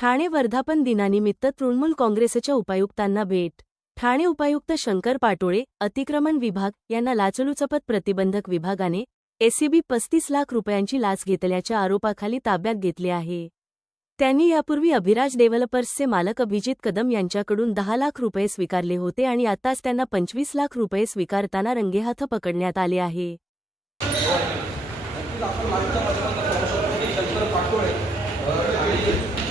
ठाणे वर्धापन दिनानिमित्त तृणमूल काँग्रेसच्या उपायुक्तांना भेट. ठाणे उपायुक्त शंकर पाटोळे अतिक्रमण विभाग यांना लाचलुचपत प्रतिबंधक विभागाने एसीबी पस्तीस लाख रुपयांची लाच घेतल्याच्या आरोपाखाली ताब्यात घेतले आहे. त्यांनी यापूर्वी अभिराज डेव्हलपर्सचे मालक अभिजित कदम यांच्याकडून दहा लाख रुपये स्वीकारले होते आणि आताच त्यांना पंचवीस लाख रुपये स्वीकारताना रंगेहाथ पकडण्यात आले आहे.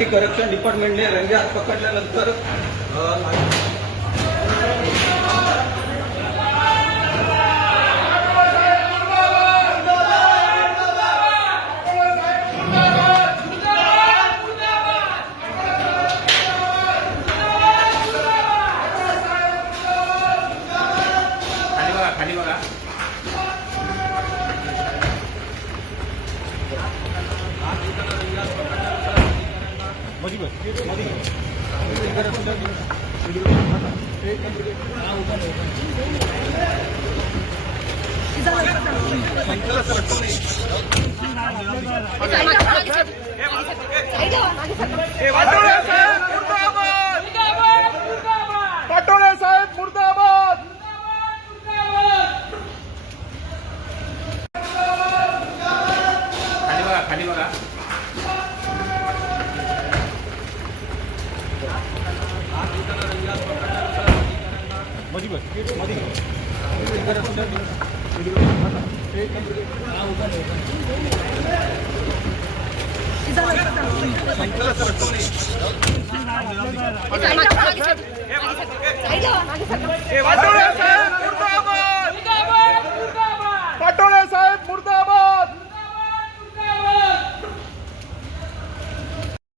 अँटी करप्शन डिपार्टमेंटने रंगे हात पकडल्यानंतर पटोले साहेब मुर्दाबाद! खाली बघा खाली बघा. पाटोळे